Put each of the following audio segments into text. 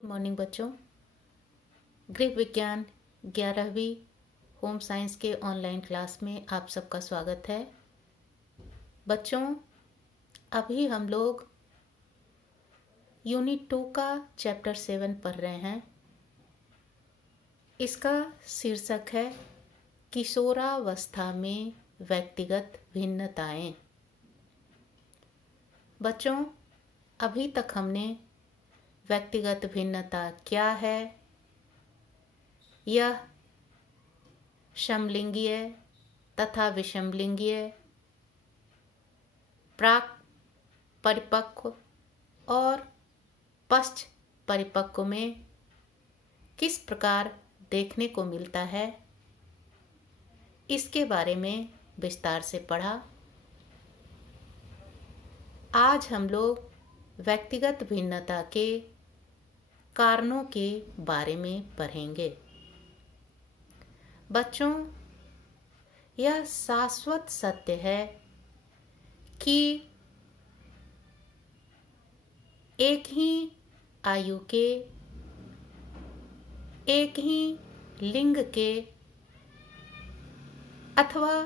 Morning बच्चों। गृह विज्ञान 11वीं होम साइंस के ऑनलाइन क्लास में आप सबका स्वागत है। बच्चों, अभी हम लोग यूनिट 2 का चैप्टर 7 पढ़ रहे हैं। इसका शीर्षक है किशोरावस्था में व्यक्तिगत भिन्नताएं। बच्चों, अभी तक हमने व्यक्तिगत भिन्नता क्या है, यह समलिंगीय तथा विषमलिंगीय, प्राक परिपक्व और पश्च परिपक्व में किस प्रकार देखने को मिलता है, इसके बारे में विस्तार से पढ़ा। आज हम लोग व्यक्तिगत भिन्नता के कारणों के बारे में पढ़ेंगे। बच्चों, यह शाश्वत सत्य है कि एक ही आयु के, एक ही लिंग के अथवा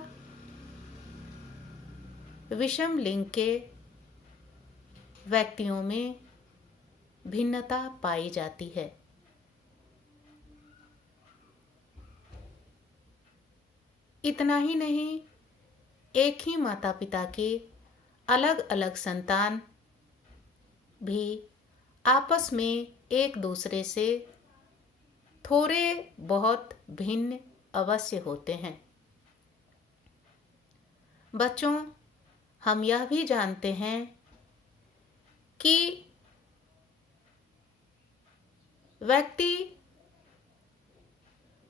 विषम लिंग के व्यक्तियों में भिन्नता पाई जाती है। इतना ही नहीं, एक ही माता पिता के अलग अलग संतान भी आपस में एक दूसरे से थोड़े बहुत भिन्न अवश्य होते हैं। बच्चों, हम यह भी जानते हैं कि व्यक्ति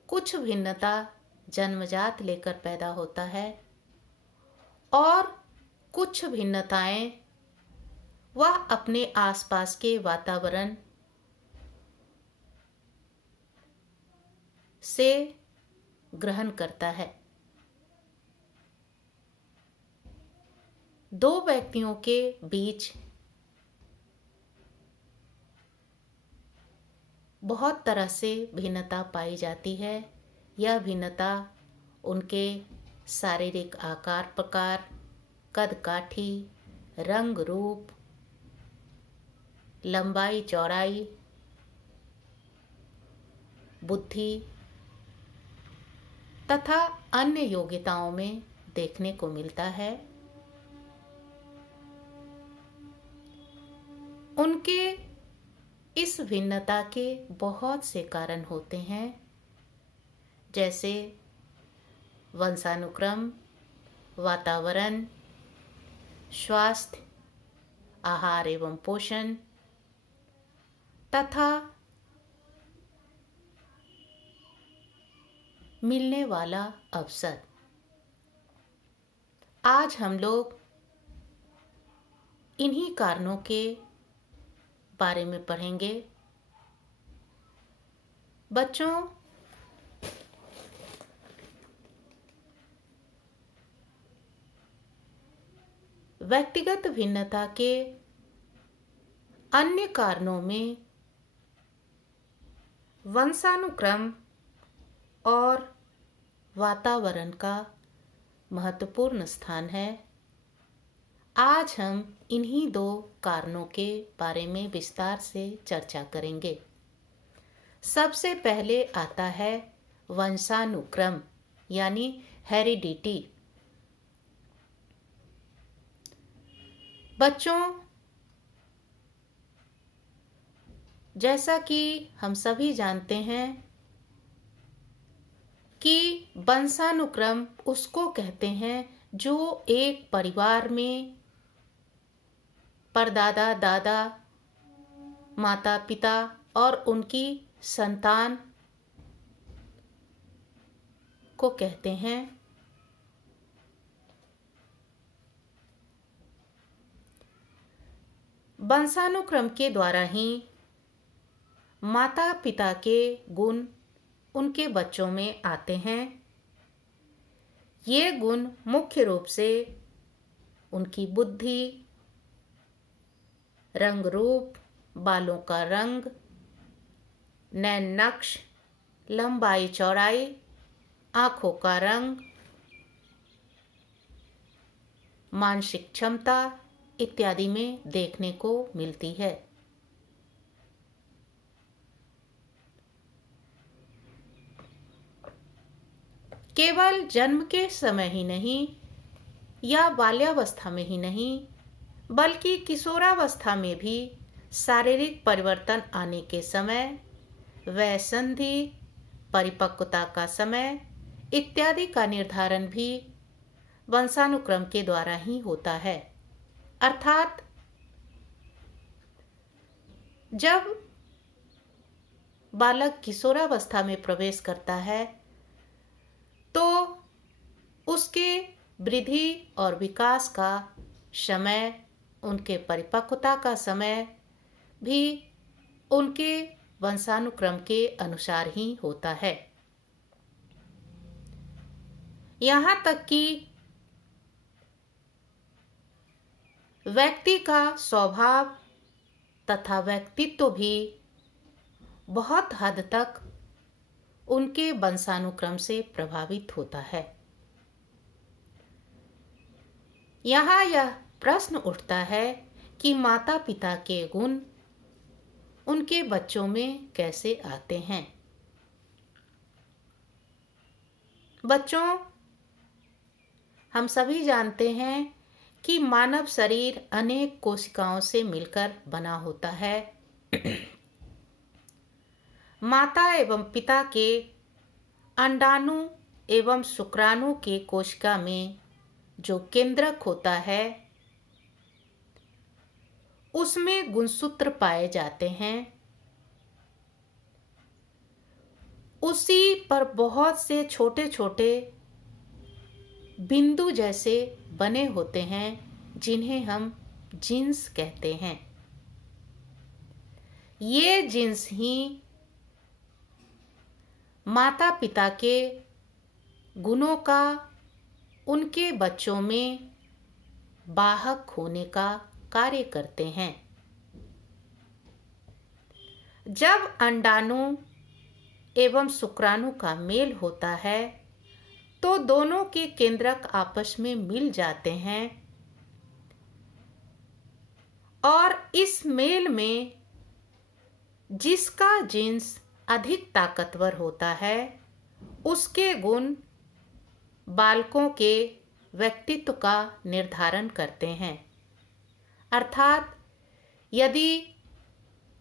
कुछ भिन्नता जन्मजात लेकर पैदा होता है और कुछ भिन्नताएं वह अपने आसपास के वातावरण से ग्रहण करता है। दो व्यक्तियों के बीच बहुत तरह से भिन्नता पाई जाती है। यह भिन्नता उनके शारीरिक आकार प्रकार, कद काठी, रंग रूप, लंबाई चौड़ाई, बुद्धि तथा अन्य योग्यताओं में देखने को मिलता है। उनके इस भिन्नता के बहुत से कारण होते हैं, जैसे वंशानुक्रम, वातावरण, स्वास्थ्य, आहार एवं पोषण तथा मिलने वाला अवसर। आज हम लोग इन्हीं कारणों के बारे में पढ़ेंगे। बच्चों, व्यक्तिगत भिन्नता के अन्य कारणों में वंशानुक्रम और वातावरण का महत्वपूर्ण स्थान है। आज हम इन्हीं दो कारणों के बारे में विस्तार से चर्चा करेंगे। सबसे पहले आता है वंशानुक्रम यानी हेरिडिटी। बच्चों, जैसा कि हम सभी जानते हैं कि वंशानुक्रम उसको कहते हैं जो एक परिवार में परदादा दादा, माता पिता और उनकी संतान को कहते हैं। वंशानुक्रम के द्वारा ही माता पिता के गुण उनके बच्चों में आते हैं। ये गुण मुख्य रूप से उनकी बुद्धि, रंग रूप, बालों का रंग, नैन नक्श, लंबाई चौड़ाई, आँखों का रंग, मानसिक क्षमता इत्यादि में देखने को मिलती है। केवल जन्म के समय ही नहीं या बाल्यावस्था में ही नहीं, बल्कि किशोरावस्था में भी शारीरिक परिवर्तन आने के समय, वयसंधि, परिपक्वता का समय इत्यादि का निर्धारण भी वंशानुक्रम के द्वारा ही होता है। अर्थात जब बालक किशोरावस्था में प्रवेश करता है तो उसके वृद्धि और विकास का समय, उनके परिपक्वता का समय भी उनके वंशानुक्रम के अनुसार ही होता है। यहाँ तक कि व्यक्ति का स्वभाव तथा व्यक्तित्व भी बहुत हद तक उनके वंशानुक्रम से प्रभावित होता है। यहाँ यह प्रश्न उठता है कि माता पिता के गुण उनके बच्चों में कैसे आते हैं। बच्चों, हम सभी जानते हैं कि मानव शरीर अनेक कोशिकाओं से मिलकर बना होता है। माता एवं पिता के अंडाणु एवं शुक्राणु के कोशिका में जो केंद्रक होता है उसमें गुणसूत्र पाए जाते हैं। उसी पर बहुत से छोटे छोटे बिंदु जैसे बने होते हैं जिन्हें हम जीन्स कहते हैं। ये जीन्स ही माता पिता के गुणों का उनके बच्चों में वाहक होने का कार्य करते हैं। जब अंडाणु एवं शुक्राणु का मेल होता है तो दोनों के केंद्रक आपस में मिल जाते हैं और इस मेल में जिसका जीन्स अधिक ताकतवर होता है उसके गुण बालकों के व्यक्तित्व का निर्धारण करते हैं। अर्थात यदि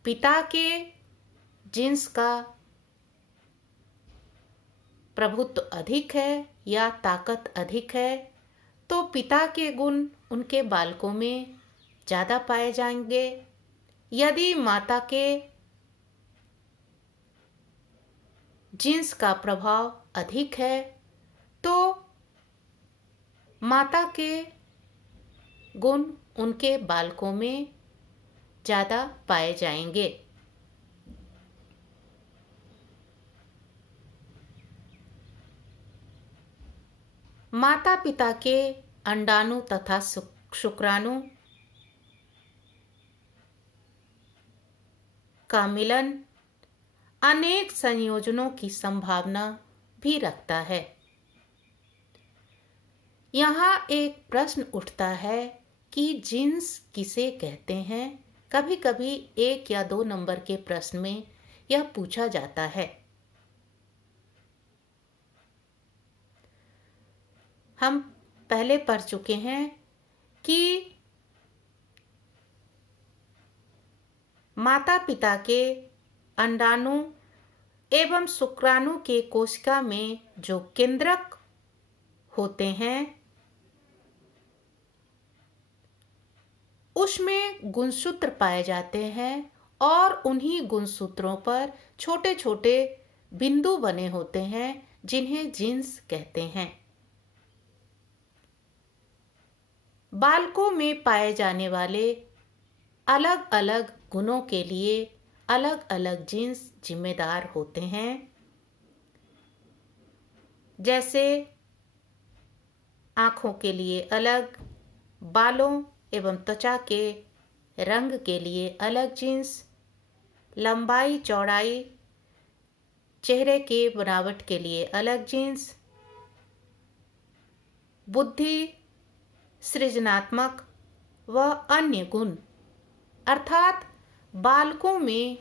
पिता के जीन्स का प्रभुत्व अधिक है या ताकत अधिक है तो पिता के गुण उनके बालकों में ज़्यादा पाए जाएंगे। यदि माता के जीन्स का प्रभाव अधिक है तो माता के गुण उनके बालकों में ज़्यादा पाए जाएंगे। माता पिता के अंडाणु तथा शुक्राणु का मिलन अनेक संयोजनों की संभावना भी रखता है। यहाँ एक प्रश्न उठता है कि जीन्स किसे कहते हैं। कभी कभी 1 या 2 नंबर के प्रश्न में यह पूछा जाता है। हम पहले पढ़ चुके हैं कि माता पिता के अंडाणु एवं शुक्राणु के कोशिका में जो केंद्रक होते हैं उसमें गुणसूत्र पाए जाते हैं और उन्हीं गुणसूत्रों पर छोटे छोटे बिंदु बने होते हैं जिन्हें जीन्स कहते हैं। बालकों में पाए जाने वाले अलग अलग गुणों के लिए अलग अलग जीन्स जिम्मेदार होते हैं। जैसे आँखों के लिए अलग, बालों एवं त्वचा के रंग के लिए अलग जीन्स, लंबाई चौड़ाई चेहरे के बनावट के लिए अलग जीन्स, बुद्धि, सृजनात्मक व अन्य गुण अर्थात बालकों में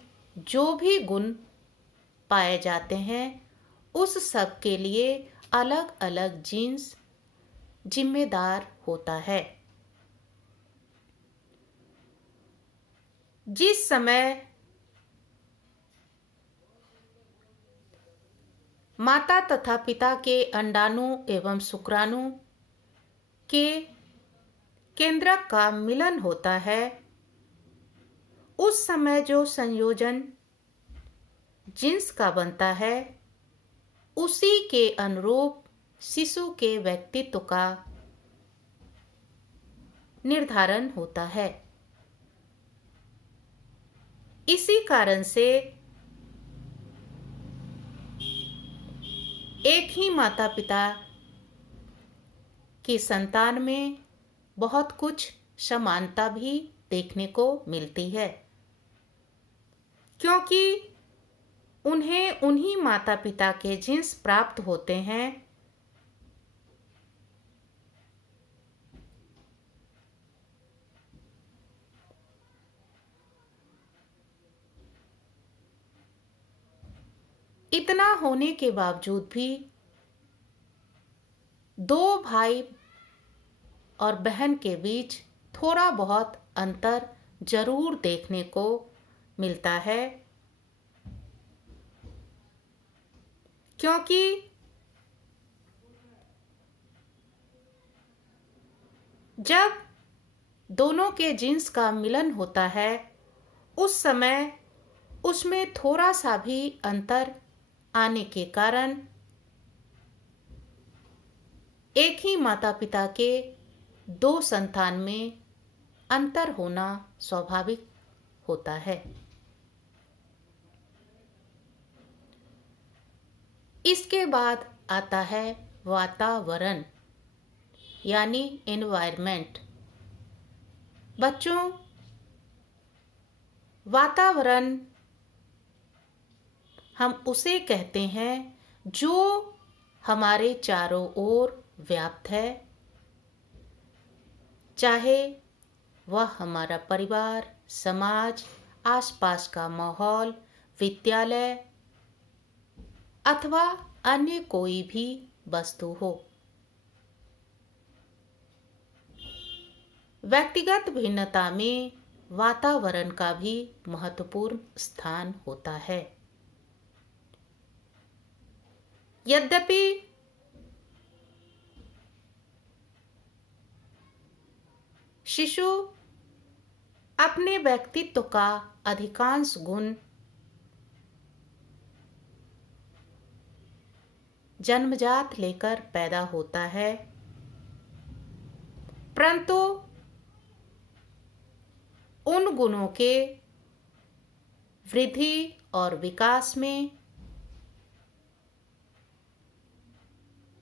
जो भी गुण पाए जाते हैं उस सब के लिए अलग अलग जीन्स जिम्मेदार होता है। जिस समय माता तथा पिता के अंडाणु एवं शुक्राणु के केंद्रक का मिलन होता है उस समय जो संयोजन जीन्स का बनता है उसी के अनुरूप शिशु के व्यक्तित्व का निर्धारण होता है। इसी कारण से एक ही माता पिता की संतान में बहुत कुछ समानता भी देखने को मिलती है, क्योंकि उन्हें उन्हीं माता पिता के जीन्स प्राप्त होते हैं इतना होने के बावजूद भी दो भाई और बहन के बीच थोड़ा बहुत अंतर जरूर देखने को मिलता है, क्योंकि जब दोनों के जीन्स का मिलन होता है उस समय उसमें थोड़ा सा भी अंतर आने के कारण एक ही माता पिता के दो संतान में अंतर होना स्वाभाविक होता है। इसके बाद आता है वातावरण यानी एनवायरनमेंट। बच्चों, वातावरण हम उसे कहते हैं जो हमारे चारों ओर व्याप्त है, चाहे वह हमारा परिवार, समाज, आसपास का माहौल, विद्यालय अथवा अन्य कोई भी वस्तु हो। व्यक्तिगत भिन्नता में वातावरण का भी महत्वपूर्ण स्थान होता है। यद्यपि शिशु अपने व्यक्तित्व का अधिकांश गुण जन्मजात लेकर पैदा होता है, परंतु उन गुणों के वृद्धि और विकास में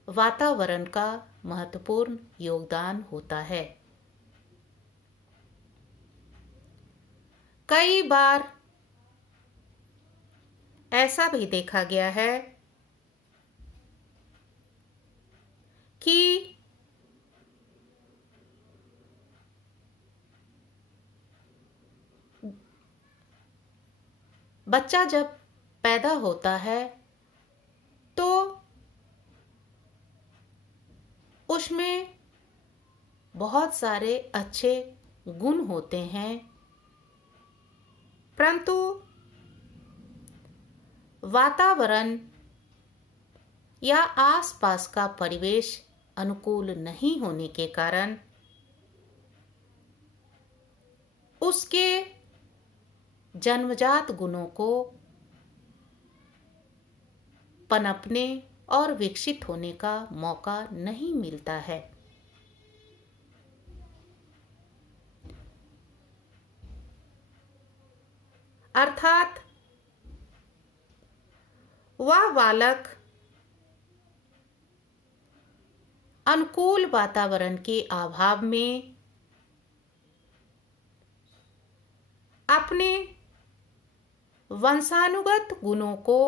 वातावरण का महत्वपूर्ण योगदान होता है। कई बार ऐसा भी देखा गया है कि बच्चा जब पैदा होता है तो उसमें बहुत सारे अच्छे गुण होते हैं, परंतु वातावरण या आसपास का परिवेश अनुकूल नहीं होने के कारण उसके जन्मजात गुणों को पनपने और विकसित होने का मौका नहीं मिलता है। अर्थात वह बालक अनुकूल वातावरण के अभाव में अपने वंशानुगत गुणों को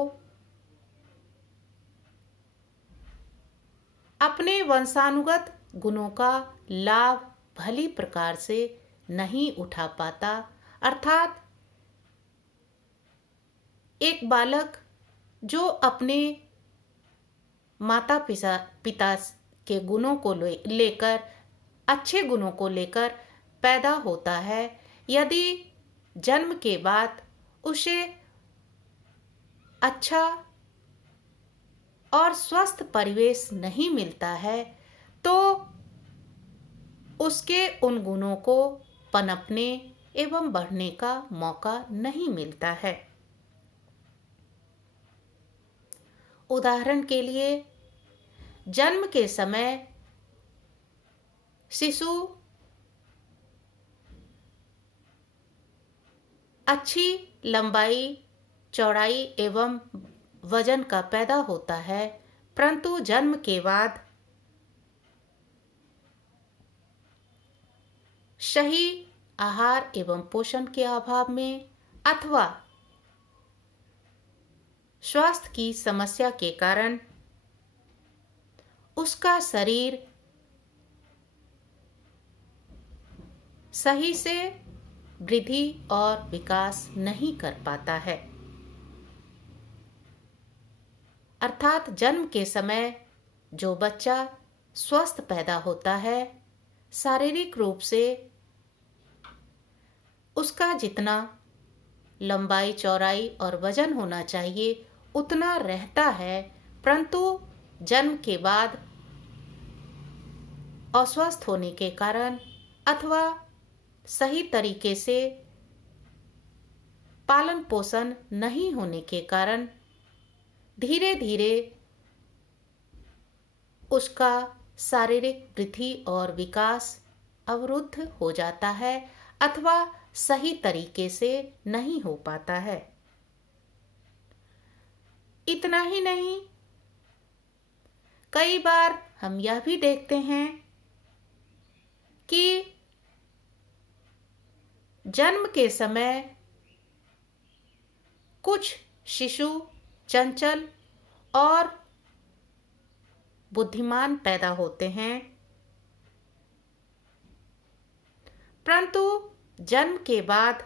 अपने वंशानुगत गुणों का लाभ भली प्रकार से नहीं उठा पाता। अर्थात एक बालक जो अपने माता पिता के गुणों को लेकर, अच्छे गुणों को लेकर पैदा होता है, यदि जन्म के बाद उसे अच्छा और स्वस्थ परिवेश नहीं मिलता है तो उसके उन गुणों को पनपने एवं बढ़ने का मौका नहीं मिलता है। उदाहरण के लिए, जन्म के समय शिशु अच्छी लंबाई, चौड़ाई एवं वजन का पैदा होता है, परंतु जन्म के बाद सही आहार एवं पोषण के अभाव में अथवा स्वास्थ्य की समस्या के कारण उसका शरीर सही से वृद्धि और विकास नहीं कर पाता है। अर्थात जन्म के समय जो बच्चा स्वस्थ पैदा होता है, शारीरिक रूप से उसका जितना लंबाई, चौड़ाई और वजन होना चाहिए उतना रहता है, परंतु जन्म के बाद अस्वस्थ होने के कारण अथवा सही तरीके से पालन पोषण नहीं होने के कारण धीरे धीरे उसका शारीरिक वृद्धि और विकास अवरुद्ध हो जाता है अथवा सही तरीके से नहीं हो पाता है। इतना ही नहीं, कई बार हम यह भी देखते हैं कि जन्म के समय कुछ शिशु चंचल और बुद्धिमान पैदा होते हैं, परंतु जन्म के बाद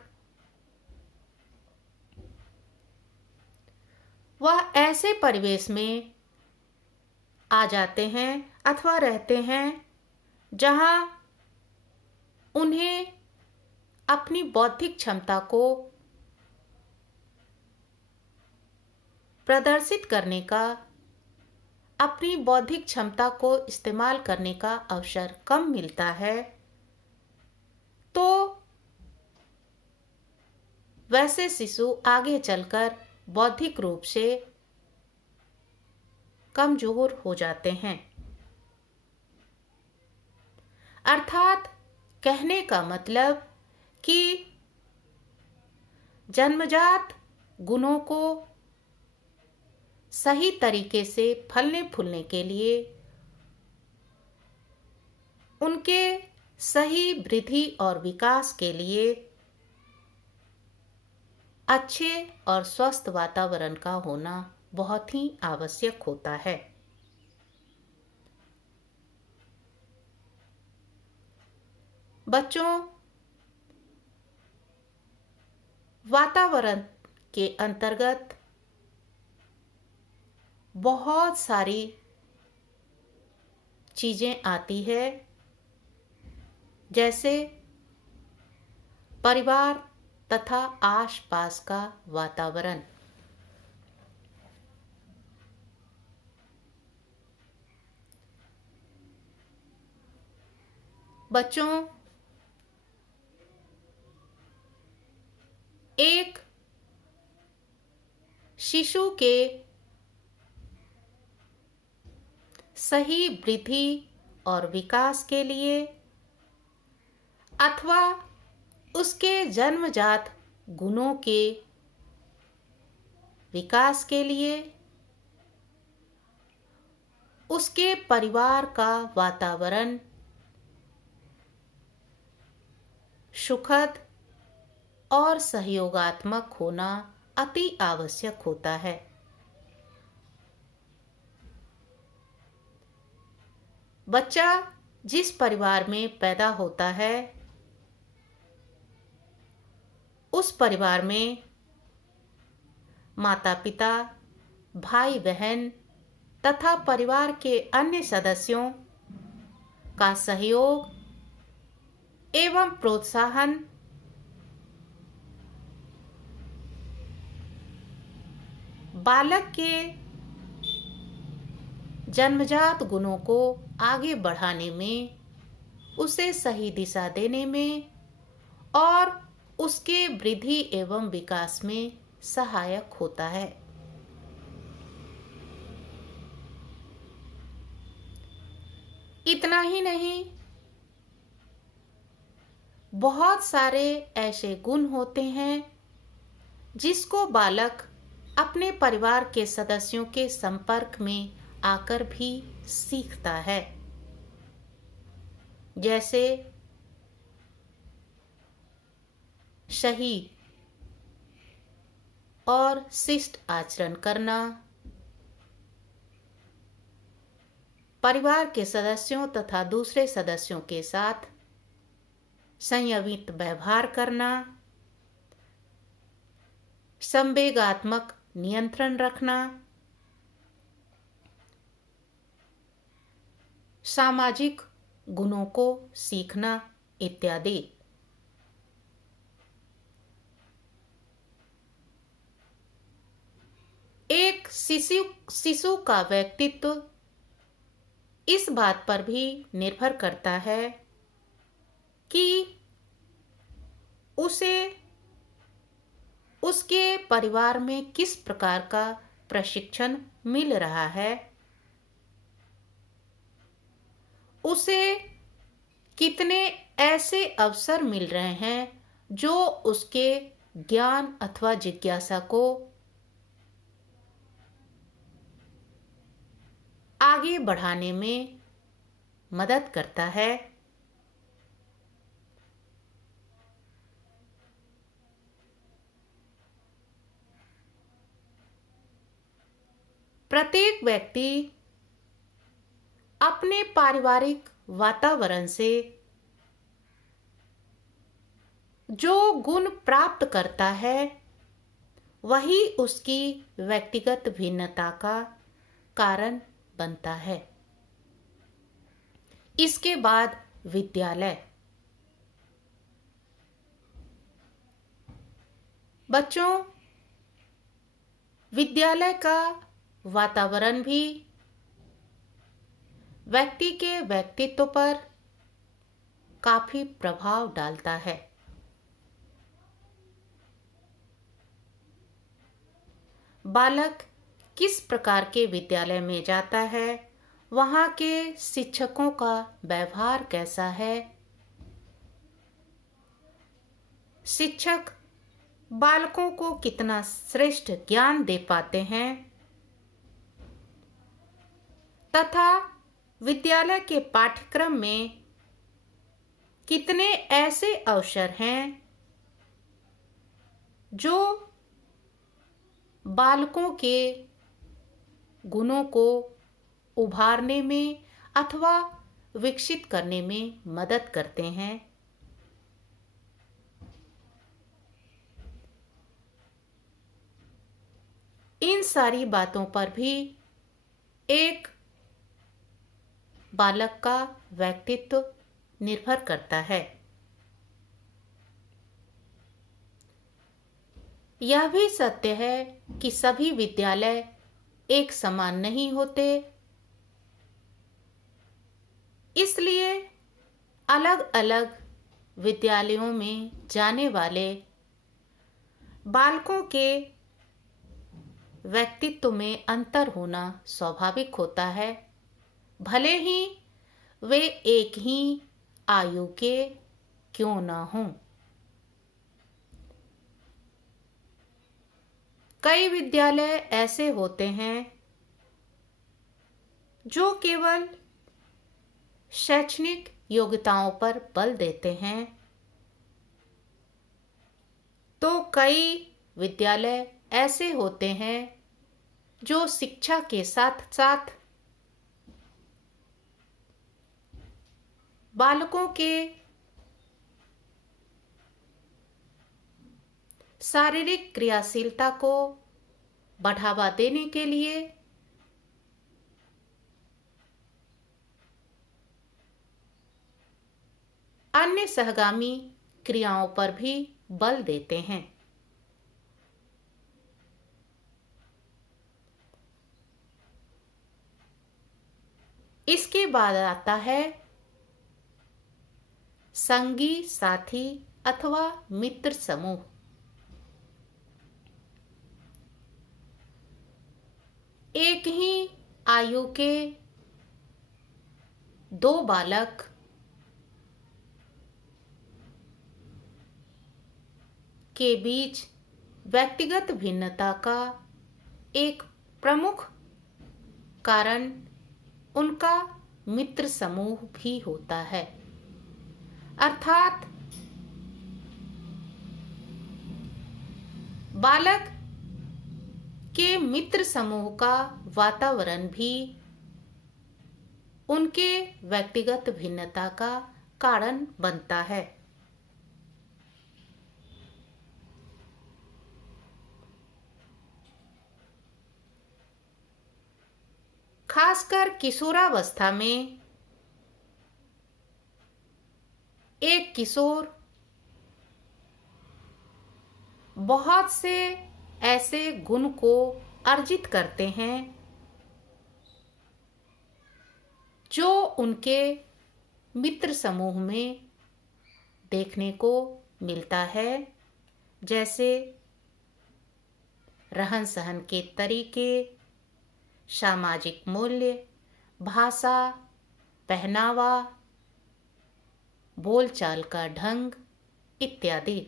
वह ऐसे परिवेश में आ जाते हैं अथवा रहते हैं जहां उन्हें अपनी बौद्धिक क्षमता को प्रदर्शित करने का, अपनी बौद्धिक क्षमता को इस्तेमाल करने का अवसर कम मिलता है, तो वैसे शिशु आगे चलकर बौद्धिक रूप से कमजोर हो जाते हैं। अर्थात कहने का मतलब कि जन्मजात गुणों को सही तरीके से फलने फूलने के लिए, उनके सही वृद्धि और विकास के लिए अच्छे और स्वस्थ वातावरण का होना बहुत ही आवश्यक होता है। बच्चों, वातावरण के अंतर्गत बहुत सारी चीजें आती है, जैसे परिवार तथा आसपास का वातावरण। बच्चों, एक शिशु के सही वृद्धि और विकास के लिए अथवा उसके जन्मजात गुणों के विकास के लिए उसके परिवार का वातावरण सुखद और सहयोगात्मक होना अति आवश्यक होता है। बच्चा जिस परिवार में पैदा होता है उस परिवार में माता पिता, भाई बहन तथा परिवार के अन्य सदस्यों का सहयोग एवं प्रोत्साहन बालक के जन्मजात गुणों को आगे बढ़ाने में, उसे सही दिशा देने में और उसके वृद्धि एवं विकास में सहायक होता है। इतना ही नहीं, बहुत सारे ऐसे गुण होते हैं जिसको बालक अपने परिवार के सदस्यों के संपर्क में आकर भी सीखता है, जैसे सही और शिष्ट आचरण करना, परिवार के सदस्यों तथा दूसरे सदस्यों के साथ संयमित व्यवहार करना, संवेगात्मक नियंत्रण रखना, सामाजिक गुणों को सीखना इत्यादि। एक शिशु का व्यक्तित्व इस बात पर भी निर्भर करता है कि उसे उसके परिवार में किस प्रकार का प्रशिक्षण मिल रहा है, उसे कितने ऐसे अवसर मिल रहे हैं जो उसके ज्ञान अथवा जिज्ञासा को आगे बढ़ाने में मदद करता है। प्रत्येक व्यक्ति अपने पारिवारिक वातावरण से जो गुण प्राप्त करता है वही उसकी व्यक्तिगत भिन्नता का कारण बनता है। इसके बाद विद्यालय। बच्चों, विद्यालय का वातावरण भी व्यक्ति के व्यक्तित्व पर काफी प्रभाव डालता है। बालक किस प्रकार के विद्यालय में जाता है, वहाँ के शिक्षकों का व्यवहार कैसा है, शिक्षक बालकों को कितना श्रेष्ठ ज्ञान दे पाते हैं तथा विद्यालय के पाठ्यक्रम में कितने ऐसे अवसर हैं जो बालकों के गुणों को उभारने में अथवा विकसित करने में मदद करते हैं। इन सारी बातों पर भी एक बालक का व्यक्तित्व निर्भर करता है। यह भी सत्य है कि सभी विद्यालय एक समान नहीं होते, इसलिए अलग अलग विद्यालयों में जाने वाले बालकों के व्यक्तित्व में अंतर होना स्वाभाविक होता है, भले ही वे एक ही आयु के क्यों न हों। कई विद्यालय ऐसे होते हैं जो केवल शैक्षणिक योग्यताओं पर बल देते हैं, तो कई विद्यालय ऐसे होते हैं जो शिक्षा के साथ साथ बालकों के शारीरिक क्रियाशीलता को बढ़ावा देने के लिए अन्य सहगामी क्रियाओं पर भी बल देते हैं। इसके बाद आता है संगी साथी अथवा मित्र समूह। एक ही आयु के दो बालक के बीच व्यक्तिगत भिन्नता का एक प्रमुख कारण उनका मित्र समूह भी होता है। अर्थात बालक के मित्र समूह का वातावरण भी उनके व्यक्तिगत भिन्नता का कारण बनता है। खासकर किशोरावस्था में एक किशोर बहुत से ऐसे गुण को अर्जित करते हैं जो उनके मित्र समूह में देखने को मिलता है, जैसे रहन सहन के तरीके, सामाजिक मूल्य, भाषा, पहनावा, बोलचाल का ढंग इत्यादि।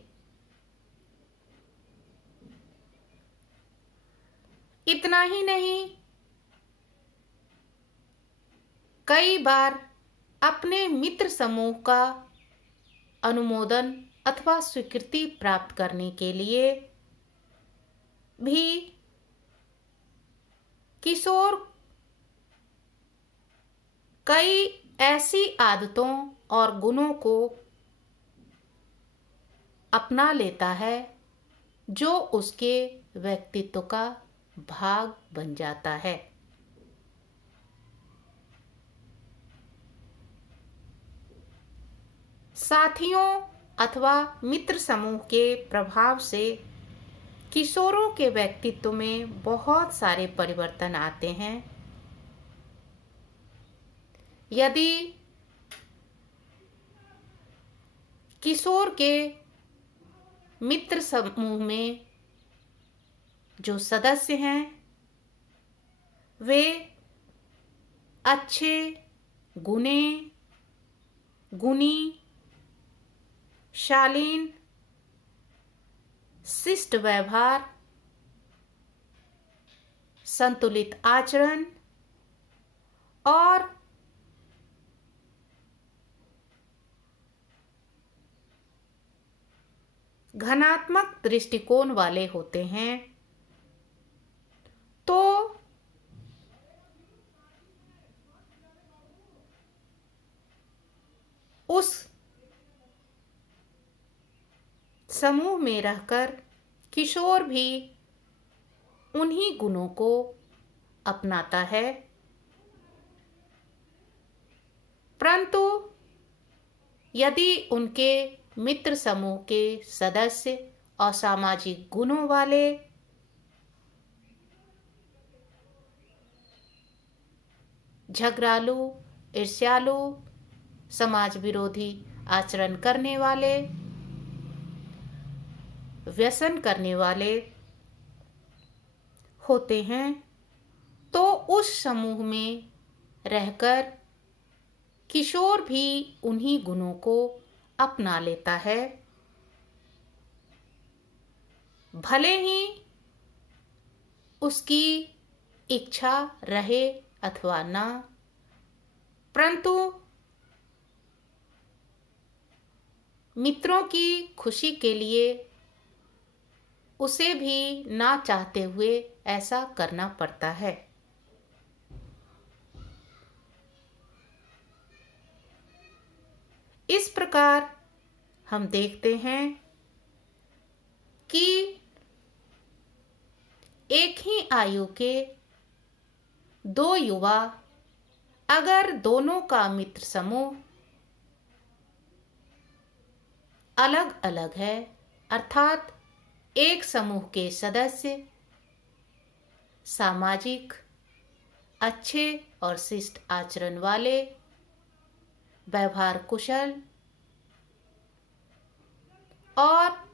इतना ही नहीं, कई बार अपने मित्र समूह का अनुमोदन अथवा स्वीकृति प्राप्त करने के लिए भी किशोर कई ऐसी आदतों और गुणों को अपना लेता है जो उसके व्यक्तित्व का भाग बन जाता है। साथियों अथवा मित्र समूह के प्रभाव से किशोरों के व्यक्तित्व में बहुत सारे परिवर्तन आते हैं। यदि किशोर के मित्र समूह में जो सदस्य हैं वे अच्छे, गुणी, शालीन, शिष्ट व्यवहार, संतुलित आचरण और घनात्मक दृष्टिकोण वाले होते हैं, तो उस समूह में रहकर किशोर भी उन्हीं गुणों को अपनाता है। परंतु यदि उनके मित्र समूह के सदस्य असामाजिक गुणों वाले, झगड़ालू, ईर्ष्यालु, समाज विरोधी आचरण करने वाले, व्यसन करने वाले होते हैं, तो उस समूह में रहकर किशोर भी उन्हीं गुणों को अपना लेता है। भले ही उसकी इच्छा रहे अथवा ना, परंतु मित्रों की खुशी के लिए उसे भी ना चाहते हुए ऐसा करना पड़ता है। इस प्रकार हम देखते हैं कि एक ही आयु के दो युवा अगर दोनों का मित्र समूह अलग अलग है, अर्थात एक समूह के सदस्य सामाजिक, अच्छे और शिष्ट आचरण वाले, व्यवहार कुशल और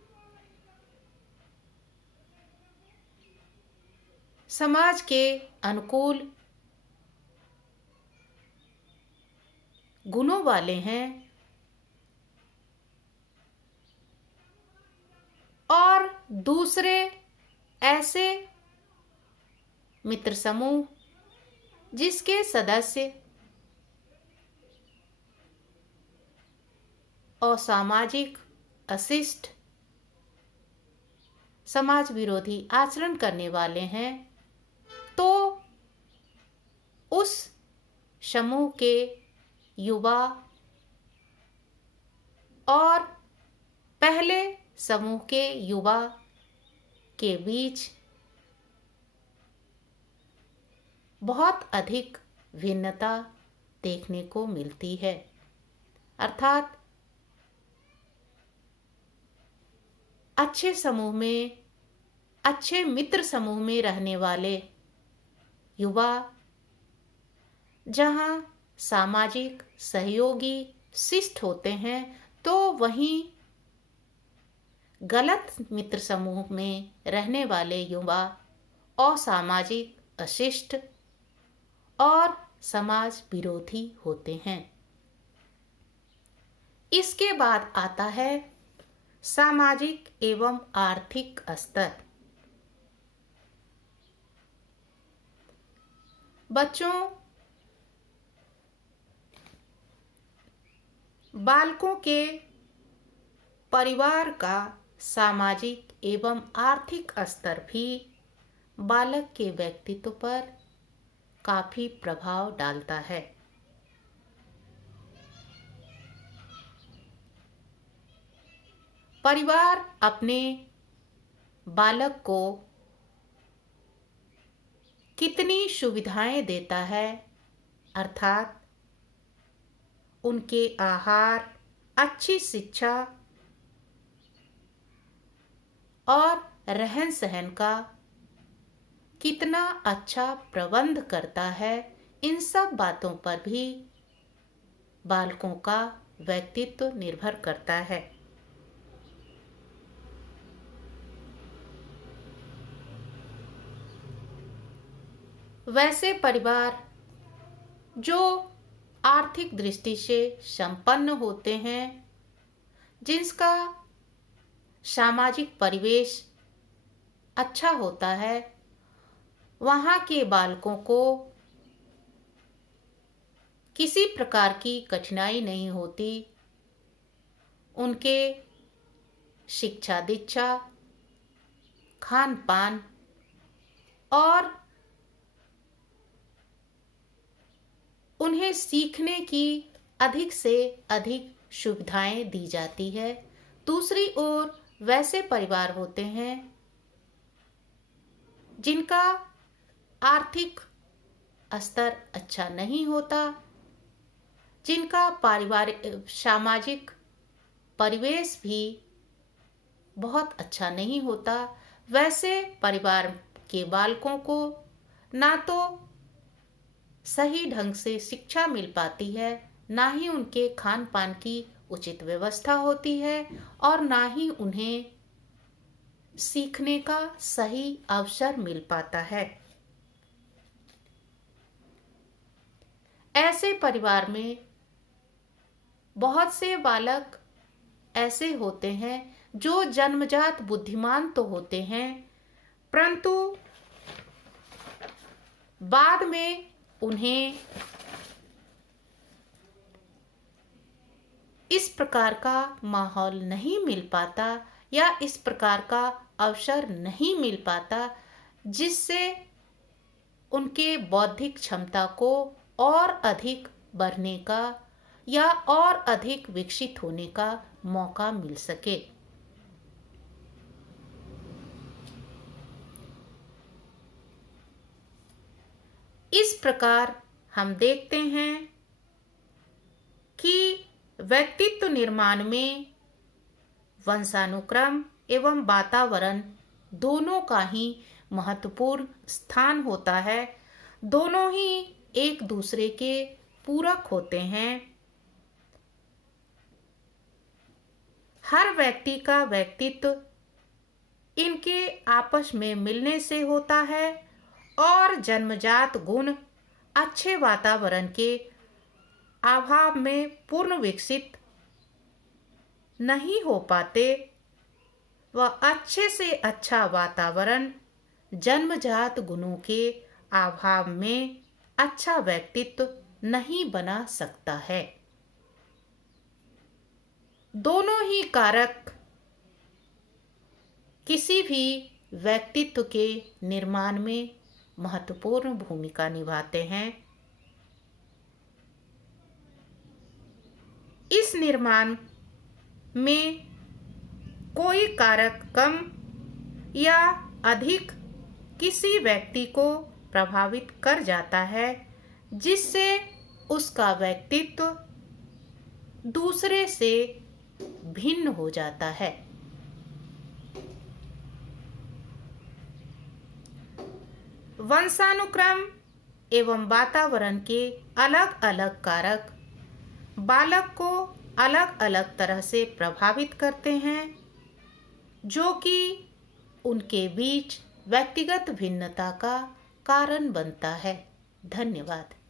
समाज के अनुकूल गुणों वाले हैं, और दूसरे ऐसे मित्र समूह जिसके सदस्य असामाजिक, अशिष्ट, समाज विरोधी आचरण करने वाले हैं, तो उस समूह के युवा और पहले समूह के युवा के बीच बहुत अधिक भिन्नता देखने को मिलती है। अर्थात अच्छे समूह में, अच्छे मित्र समूह में रहने वाले युवा जहाँ सामाजिक, सहयोगी, शिष्ट होते हैं, तो वहीं गलत मित्र समूह में रहने वाले युवा असामाजिक, अशिष्ट और समाज विरोधी होते हैं। इसके बाद आता है सामाजिक एवं आर्थिक स्तर। बच्चों, बालकों के परिवार का सामाजिक एवं आर्थिक स्तर भी बालक के व्यक्तित्व पर काफी प्रभाव डालता है। परिवार अपने बालक को कितनी सुविधाएं देता है, अर्थात उनके आहार, अच्छी शिक्षा और रहन सहन का कितना अच्छा प्रबंध करता है, इन सब बातों पर भी बालकों का व्यक्तित्व निर्भर करता है। वैसे परिवार जो आर्थिक दृष्टि से संपन्न होते हैं, जिसका सामाजिक परिवेश अच्छा होता है, वहाँ के बालकों को किसी प्रकार की कठिनाई नहीं होती। उनके शिक्षा दीक्षा, खान पान और उन्हें सीखने की अधिक से अधिक सुविधाएं दी जाती है। दूसरी ओर वैसे परिवार होते हैं जिनका आर्थिक स्तर अच्छा नहीं होता, जिनका पारिवारिक सामाजिक परिवेश भी बहुत अच्छा नहीं होता। वैसे परिवार के बालकों को ना तो सही ढंग से शिक्षा मिल पाती है, ना ही उनके खान पान की उचित व्यवस्था होती है, और ना ही उन्हें सीखने का सही अवसर मिल पाता है। ऐसे परिवार में बहुत से बालक ऐसे होते हैं जो जन्मजात बुद्धिमान तो होते हैं, परंतु बाद में उन्हें इस प्रकार का माहौल नहीं मिल पाता या इस प्रकार का अवसर नहीं मिल पाता जिससे उनके बौद्धिक क्षमता को और अधिक बढ़ने का या और अधिक विकसित होने का मौका मिल सके। इस प्रकार हम देखते हैं कि व्यक्तित्व निर्माण में वंशानुक्रम एवं वातावरण दोनों का ही महत्वपूर्ण स्थान होता है। दोनों ही एक दूसरे के पूरक होते हैं। हर व्यक्ति का व्यक्तित्व इनके आपस में मिलने से होता है और जन्मजात गुण अच्छे वातावरण के अभाव में पूर्ण विकसित नहीं हो पाते। वह अच्छे से अच्छा वातावरण जन्मजात गुणों के अभाव में अच्छा व्यक्तित्व नहीं बना सकता है। दोनों ही कारक किसी भी व्यक्तित्व के निर्माण में महत्वपूर्ण भूमिका निभाते हैं। इस निर्माण में कोई कारक कम या अधिक किसी व्यक्ति को प्रभावित कर जाता है, जिससे उसका व्यक्तित्व दूसरे से भिन्न हो जाता है। वंशानुक्रम एवं वातावरण के अलग अलग कारक बालक को अलग अलग तरह से प्रभावित करते हैं, जो कि उनके बीच व्यक्तिगत भिन्नता का कारण बनता है। धन्यवाद।